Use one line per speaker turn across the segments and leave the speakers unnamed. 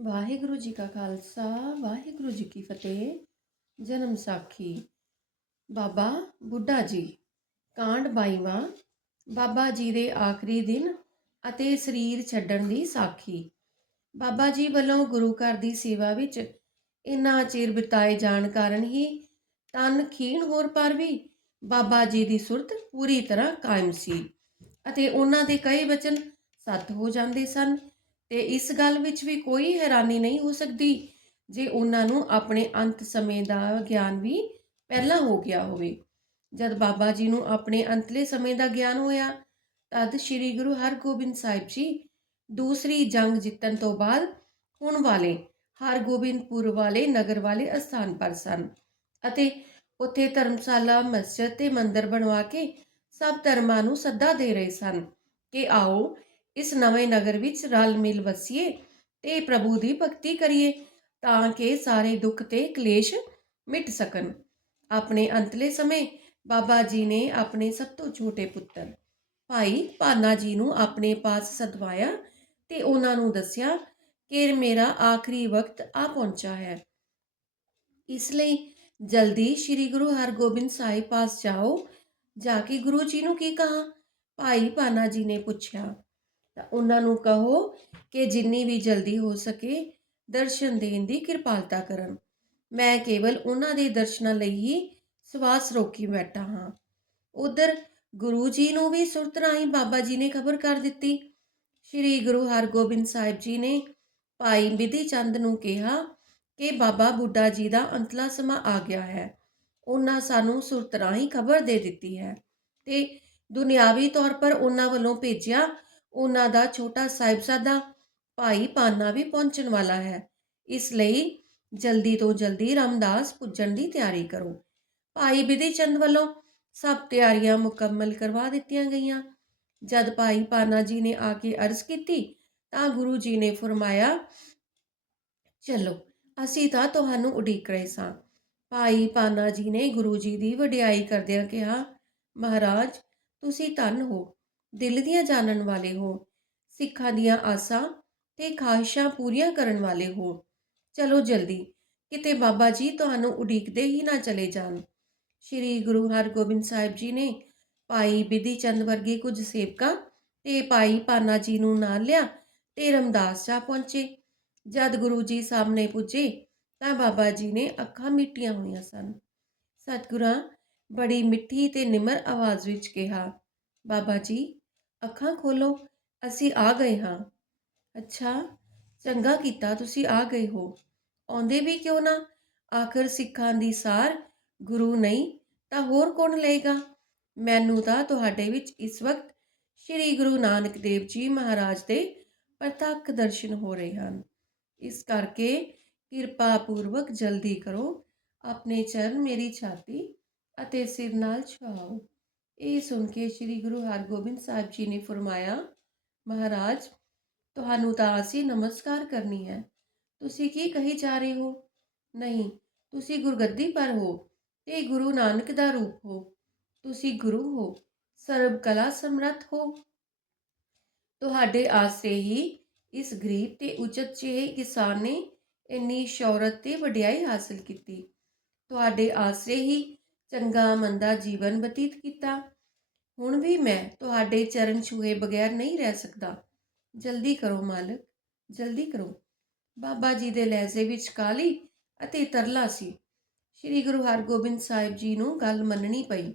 ਵਾਹਿਗੁਰੂ ਜੀ ਕਾ ਖਾਲਸਾ, ਵਾਹਿਗੁਰੂ ਜੀ ਕੀ ਫਤਿਹ। ਜਨਮ ਸਾਖੀ। ਬਾਬਾ ਬੁੱਢਾ ਜੀ, ਕਾਂਡ 22ਵਾਂ ਬਾਬਾ ਜੀ ਦੇ ਆਖਰੀ ਦਿਨ ਅਤੇ ਸਰੀਰ ਛੱਡਣ ਦੀ ਸਾਖੀ। ਬਾਬਾ ਜੀ ਵੱਲੋਂ ਗੁਰੂ ਘਰ ਦੀ ਸੇਵਾ ਵਿੱਚ ਇੰਨਾ ਚਿਰ ਬਿਤਾਏ ਜਾਣ ਕਾਰਨ ਹੀ ਤਨ ਖੀਣ ਹੋਰ ਪਰ ਵੀ ਬਾਬਾ ਜੀ ਦੀ ਸੁਰਤ ਪੂਰੀ ਤਰ੍ਹਾਂ ਕਾਇਮ ਸੀ ਅਤੇ ਉਹਨਾਂ ਦੇ ਕਈ ਵਚਨ ਸੱਤ ਹੋ ਜਾਂਦੇ ਸਨ। ਤੇ ਇਸ ਗੱਲ ਵਿੱਚ ਵੀ ਕੋਈ ਹੈਰਾਨੀ ਨਹੀਂ ਹੋ ਸਕਦੀ ਜੇ ਉਹਨਾਂ ਨੂੰ ਆਪਣੇ ਅੰਤ ਸਮੇਂ ਦਾ ਗਿਆਨ ਵੀ ਪਹਿਲਾਂ ਹੋ ਗਿਆ ਹੋਵੇ। ਜਦ ਬਾਬਾ ਜੀ ਨੂੰ ਆਪਣੇ ਅੰਤਲੇ ਸਮੇਂ ਦਾ ਗਿਆਨ ਹੋਇਆ, ਤਦ ਸ੍ਰੀ ਗੁਰੂ ਹਰਗੋਬਿੰਦ ਸਾਹਿਬ ਜੀ ਦੂਸਰੀ ਜੰਗ ਜਿੱਤਣ ਤੋਂ ਬਾਅਦ ਹੁਣ ਵਾਲੇ ਹਰਗੋਬਿੰਦਪੁਰ ਵਾਲੇ ਨਗਰ ਵਾਲੇ ਅਸਥਾਨ ਪਰ ਸਨ ਅਤੇ ਉੱਥੇ ਧਰਮਸ਼ਾਲਾ, ਮਸਜਿਦ ਤੇ ਮੰਦਿਰ ਬਣਵਾ ਕੇ ਸਭ ਧਰਮਾਂ ਨੂੰ ਸੱਦਾ ਦੇ ਰਹੇ ਸਨ ਕਿ ਆਓ ਇਸ ਨਵੇਂ ਨਗਰ ਵਿੱਚ ਰਲ ਮਿਲ ਵਸੀਏ ਤੇ ਪ੍ਰਭੂ ਦੀ ਭਗਤੀ ਕਰੀਏ ਤਾਂ ਕਿ ਸਾਰੇ ਦੁੱਖ ਤੇ ਕਲੇਸ਼ ਮਿਟ ਸਕਣ। ਆਪਣੇ ਅੰਤਲੇ ਸਮੇਂ ਬਾਬਾ ਜੀ ਨੇ ਆਪਣੇ ਸਭ ਤੋਂ ਛੋਟੇ ਪੁੱਤਰ, ਭਾਈ ਭਾਨਾ ਜੀ ਨੂੰ ਆਪਣੇ ਪਾਸ ਸਦਵਾਇਆ ਤੇ ਉਹਨਾਂ ਨੂੰ ਦੱਸਿਆ ਕਿ ਮੇਰਾ ਆਖਰੀ ਵਕਤ ਆ ਪਹੁੰਚਾ ਹੈ। ਇਸ ਲਈ ਜਲਦੀ ਸ੍ਰੀ ਗੁਰੂ ਹਰਗੋਬਿੰਦ ਸਾਹਿਬ ਪਾਸ ਜਾਓ। ਜਾ ਕੇ ਗੁਰੂ ਜੀ ਨੂੰ ਕੀ ਕਹਾ? ਭਾਈ ਭਾਨਾ ਜੀ ਨੇ ਪੁੱਛਿਆ ਤਾਂ ਉਹਨਾਂ ਨੂੰ ਕਹੋ ਕਿ ਜਿੰਨੀ ਵੀ ਜਲਦੀ ਹੋ ਸਕੇ ਦਰਸ਼ਨ ਦੇਣ ਦੀ ਕਿਰਪਾਲਤਾ ਕਰਨ। ਮੈਂ ਕੇਵਲ ਉਹਨਾਂ ਦੇ ਦਰਸ਼ਨਾਂ ਲਈ ਹੀ ਸਵਾਸ ਰੋਕੀ ਬੈਠਾ ਹਾਂ। ਉਧਰ ਗੁਰੂ ਜੀ ਨੂੰ ਵੀ ਸੁਰਤ ਰਾਹੀਂ ਬਾਬਾ ਜੀ ਨੇ ਖਬਰ ਕਰ ਦਿੱਤੀ। ਸ੍ਰੀ ਗੁਰੂ ਹਰਗੋਬਿੰਦ ਸਾਹਿਬ ਜੀ ਨੇ ਭਾਈ ਵਿਧੀ ਚੰਦ ਨੂੰ ਕਿਹਾ ਕਿ ਬਾਬਾ ਬੁੱਢਾ ਜੀ ਦਾ ਅੰਤਲਾ ਸਮਾਂ ਆ ਗਿਆ ਹੈ। ਉਹਨਾਂ ਸਾਨੂੰ ਸੁਰਤ ਰਾਹੀਂ ਖਬਰ ਦੇ ਦਿੱਤੀ ਹੈ ਤੇ ਦੁਨਿਆਵੀ ਤੌਰ ਪਰ ਉਹਨਾਂ ਵੱਲੋਂ ਭੇਜਿਆ ਉਹਨਾਂ ਦਾ ਛੋਟਾ ਸਾਹਿਬਜ਼ਾਦਾ ਭਾਈ ਪਾਨਾ ਵੀ ਪਹੁੰਚਣ ਵਾਲਾ ਹੈ। ਇਸ ਲਈ ਜਲਦੀ ਤੋਂ ਜਲਦੀ ਰਾਮਦਾਸ ਪੁੱਜਣ ਦੀ ਤਿਆਰੀ ਕਰੋ। ਭਾਈ ਬਿਧੀ ਚੰਦ ਵੱਲੋਂ ਸਭ ਤਿਆਰੀਆਂ ਮੁਕੰਮਲ ਕਰਵਾ ਦਿੱਤੀਆਂ ਗਈਆਂ। ਜਦ ਭਾਈ ਪਾਨਾ ਜੀ ਨੇ ਆ ਕੇ ਅਰਜ਼ ਕੀਤੀ, ਤਾਂ ਗੁਰੂ ਜੀ ਨੇ ਫਰਮਾਇਆ, ਚਲੋ, ਅਸੀਂ ਤਾਂ ਤੁਹਾਨੂੰ ਉਡੀਕ ਰਹੇ ਸਾਂ। ਭਾਈ ਪਾਨਾ ਜੀ ਨੇ ਗੁਰੂ ਜੀ ਦੀ ਵਡਿਆਈ ਕਰਦਿਆਂ ਕਿਹਾ, ਮਹਾਰਾਜ, ਤੁਸੀਂ ਧੰਨ ਹੋ। ਦਿਲ ਦੀਆਂ ਜਾਣਨ ਵਾਲੇ ਹੋ ਸਿੱਖਾਂ ਦੀਆਂ ਆਸਾਂ ਤੇ ਖਾਹਿਸ਼ਾਂ ਪੂਰੀਆਂ ਕਰਨ ਵਾਲੇ ਹੋ ਚਲੋ ਜਲਦੀ, ਕਿਤੇ ਬਾਬਾ ਜੀ ਤੁਹਾਨੂੰ ਉਡੀਕਦੇ ਹੀ ਨਾ ਚਲੇ ਜਾਣ। ਸ੍ਰੀ ਗੁਰੂ ਹਰਗੋਬਿੰਦ ਸਾਹਿਬ ਜੀ ਨੇ ਭਾਈ ਬਿਧੀ ਚੰਦ ਵਰਗੇ ਕੁਝ ਸੇਵਕਾਂ ਤੇ ਭਾਈ ਪਾਨਾ ਜੀ ਨੂੰ ਨਾਲ ਲਿਆ ਤੇ ਰਮਦਾਸ ਜਾ ਪਹੁੰਚੇ। ਜਦ ਗੁਰੂ ਜੀ ਸਾਹਮਣੇ ਪੁੱਜੇ ਤਾਂ ਬਾਬਾ ਜੀ ਨੇ ਅੱਖਾਂ ਮਿੱਟੀਆਂ ਹੋਈਆਂ ਸਨ। ਸਤਿਗੁਰਾਂ, ਬੜੀ ਮਿੱਠੀ ਤੇ ਨਿਮਰ ਆਵਾਜ਼ ਵਿੱਚ ਕਿਹਾ, ਬਾਬਾ ਜੀ ਅੱਖਾਂ ਖੋਲੋ, ਅਸੀਂ ਆ ਗਏ ਹਾਂ। ਅੱਛਾ, ਚੰਗਾ ਕੀਤਾ, ਤੁਸੀਂ ਆ ਗਏ ਹੋ। ਆਉਂਦੇ ਵੀ ਕਿਉਂ ਨਾ? ਆਖਰ ਸਿੱਖਾਂ ਦੀ ਸਾਰ, ਗੁਰੂ ਨਹੀਂ ਤਾਂ ਹੋਰ ਕੌਣ ਲਏਗਾ? ਮੈਨੂੰ ਤਾਂ ਤੁਹਾਡੇ ਵਿੱਚ ਇਸ ਵਕਤ ਸ੍ਰੀ ਗੁਰੂ ਨਾਨਕ ਦੇਵ ਜੀ ਮਹਾਰਾਜ ਦੇ ਪ੍ਰਤੱਖ ਦਰਸ਼ਨ ਹੋ ਰਹੇ ਹਨ। ਇਸ ਕਰਕੇ ਕਿਰਪਾ ਪੂਰਵਕ ਜਲਦੀ ਕਰੋ, ਆਪਣੇ ਚਰਨ ਮੇਰੀ ਛਾਤੀ ਅਤੇ ਸਿਰ ਨਾਲ ਛੁਆਓ ਇਹ ਸੁਣ ਕੇ ਸ੍ਰੀ ਗੁਰੂ ਹਰਗੋਬਿੰਦ ਸਾਹਿਬ ਜੀ ਨੇ ਫਰਮਾਇਆ, ਮਹਾਰਾਜ, ਤੁਹਾਨੂੰ ਤਾਂ ਅਸੀਂ ਨਮਸਕਾਰ ਕਰਨੀ ਹੈ। ਤੁਸੀਂ ਕੀ ਕਹੀ ਜਾ ਰਹੇ ਹੋ? ਨਹੀਂ, ਤੁਸੀਂ ਗੁਰਗੱਦੀ ਪਰ ਹੋ ਤੇ ਗੁਰੂ ਨਾਨਕ ਦਾ ਰੂਪ ਹੋ। ਤੁਸੀਂ ਗੁਰੂ ਹੋ, ਸਰਬ ਕਲਾ ਸਮਰੱਥ ਹੋ। ਤੁਹਾਡੇ ਆਸਰੇ ਹੀ ਇਸ ਗਰੀਬ ਤੇ ਉਚਤ ਜਿਹੇ ਕਿਸਾਨ ਨੇ ਇੰਨੀ ਸ਼ੌਹਰਤ ਤੇ ਵਡਿਆਈ ਹਾਸਲ ਕੀਤੀ। ਤੁਹਾਡੇ ਆਸਰੇ ਹੀ ਚੰਗਾ ਮੰਦਾ ਜੀਵਨ ਬਤੀਤ ਕੀਤਾ। ਹੁਣ ਵੀ ਮੈਂ ਤੁਹਾਡੇ ਚਰਨ ਛੂਏ ਬਗੈਰ ਨਹੀਂ ਰਹਿ ਸਕਦਾ। ਜਲਦੀ ਕਰੋ, ਮਾਲਕ, ਜਲਦੀ ਕਰੋ। ਬਾਬਾ ਜੀ ਦੇ ਲਹਿਜ਼ੇ ਵਿੱਚ ਕਾਲੀ ਅਤੇ ਤਰਲਾ ਸੀ। ਸ੍ਰੀ ਗੁਰੂ ਹਰਗੋਬਿੰਦ ਸਾਹਿਬ ਜੀ ਨੂੰ ਗੱਲ ਮੰਨਣੀ ਪਈ।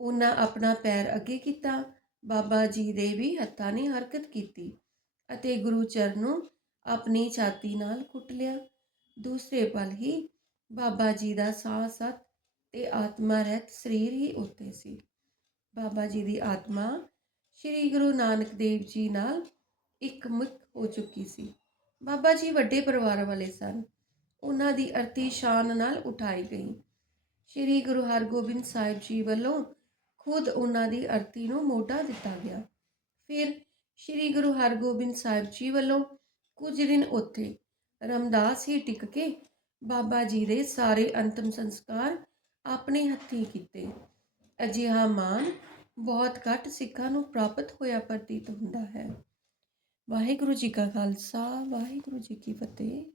ਉਹਨਾਂ ਆਪਣਾ ਪੈਰ ਅੱਗੇ ਕੀਤਾ। ਬਾਬਾ ਜੀ ਦੇ ਵੀ ਹੱਥਾਂ ਨੇ ਹਰਕਤ ਕੀਤੀ ਅਤੇ ਗੁਰੂ ਚਰਨ ਨੂੰ ਆਪਣੀ ਛਾਤੀ ਨਾਲ ਕੁੱਟ ਲਿਆ। ਦੂਸਰੇ ਪਲ ਹੀ ਬਾਬਾ ਜੀ ਦਾ ਸਾਹ ਸਤ ਤੇ ਆਤਮਾ ਰਹਿਤ ਸਰੀਰ ਹੀ ਉੱਤੇ ਸੀ। ਬਾਬਾ ਜੀ ਦੀ ਆਤਮਾ ਸ੍ਰੀ ਗੁਰੂ ਨਾਨਕ ਦੇਵ ਜੀ ਨਾਲ ਇੱਕ ਮੁਕ ਹੋ ਚੁੱਕੀ ਸੀ। ਬਾਬਾ ਜੀ ਵੱਡੇ ਪਰਿਵਾਰ ਵਾਲੇ ਸਨ। ਉਹਨਾਂ ਦੀ ਅਰਤੀ ਸ਼ਾਨ ਨਾਲ ਉਠਾਈ ਗਈ। ਸ੍ਰੀ ਗੁਰੂ ਹਰਗੋਬਿੰਦ ਸਾਹਿਬ ਜੀ ਵੱਲੋਂ ਖੁਦ ਉਹਨਾਂ ਦੀ ਅਰਤੀ ਨੂੰ ਮੋਢਾ ਦਿੱਤਾ ਗਿਆ। ਫਿਰ ਸ੍ਰੀ ਗੁਰੂ ਹਰਗੋਬਿੰਦ ਸਾਹਿਬ ਜੀ ਵੱਲੋਂ ਕੁਝ ਦਿਨ ਉੱਥੇ ਰਮਦਾਸ ਹੀ ਟਿਕ ਕੇ ਬਾਬਾ ਜੀ ਦੇ ਸਾਰੇ ਅੰਤਮ ਸੰਸਕਾਰ ਆਪਣੇ ਹੱਥੀਂ ਕੀਤੇ। ਅਜਿਹਾ ਮਾਨ ਬਹੁਤ ਘੱਟ ਸਿੱਖਾਂ ਨੂੰ ਪ੍ਰਾਪਤ ਹੋਇਆ ਪ੍ਰਤੀਤ ਹੁੰਦਾ ਹੈ। ਵਾਹਿਗੁਰੂ ਜੀ ਕਾ ਖਾਲਸਾ, ਵਾਹਿਗੁਰੂ ਜੀ ਕੀ ਫਤਿਹ।